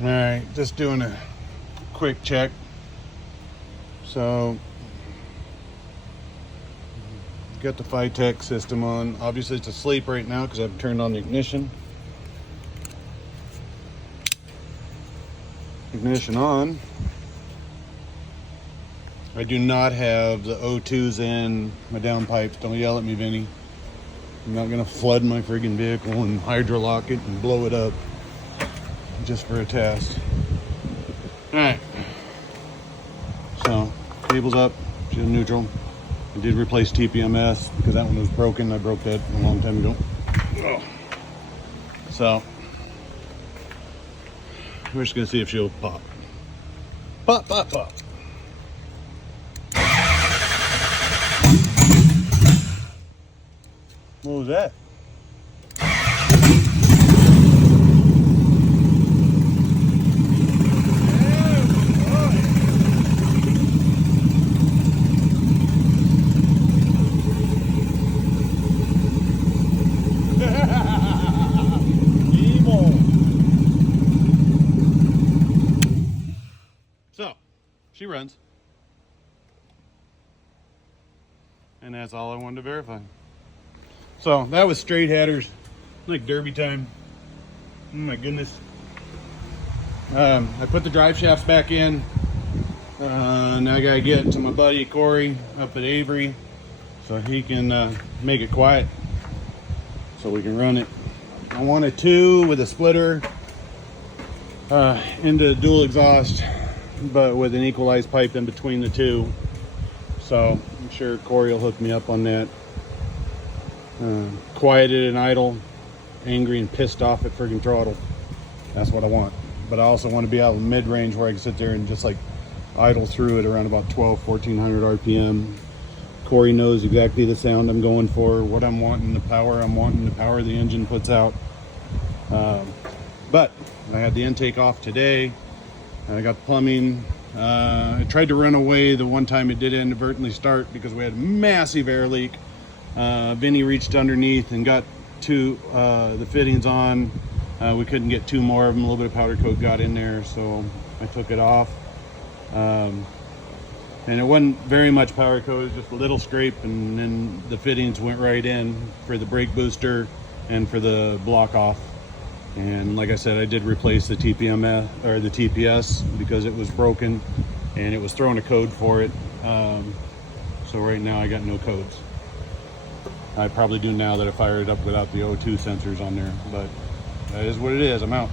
All right, just doing a quick check. So, got the Phytech system on. Obviously, it's asleep right now because I've turned on the ignition. Ignition on. I do not have the O2s in my downpipes. Don't yell at me, Vinny. I'm not gonna flood my friggin' vehicle and hydrolock it and blow it up just for a test. All right. So, cable's up, she's neutral. I did replace TPMS because that one was broken. I broke that a long time ago. Oh. So, we're just gonna see if she'll pop. Pop, pop, pop. What was that? So, she runs. And that's all I wanted to verify. So, that was straight headers, like derby time. Oh my goodness. I put the drive shafts back in. Now I gotta get to my buddy Corey up at Avery so he can make it quiet so we can run it. I want a 2 with a splitter into dual exhaust, but with an equalized pipe in between the two. So I'm sure Corey will hook me up on that. Quieted and idle, angry and pissed off at friggin' throttle. That's what I want. But I also want to be out in mid-range where I can sit there and just like idle through it around about 1400 RPM. Corey knows exactly the sound I'm going for, what I'm wanting, the power I'm wanting, the power the engine puts out. But I had the intake off today. I got the plumbing. I tried to run away the one time it did inadvertently start because we had a massive air leak. Vinny reached underneath and got the fittings on. We couldn't get 2 more of them. A little bit of powder coat got in there, so I took it off. And it wasn't very much powder coat, it was just a little scrape, and then the fittings went right in for the brake booster and for the block off. And like I said, I did replace the TPMS or the TPS because it was broken and it was throwing a code for it. So right now I got no codes. I probably do now that I fired it up without the O2 sensors on there, but that is what it is. I'm out.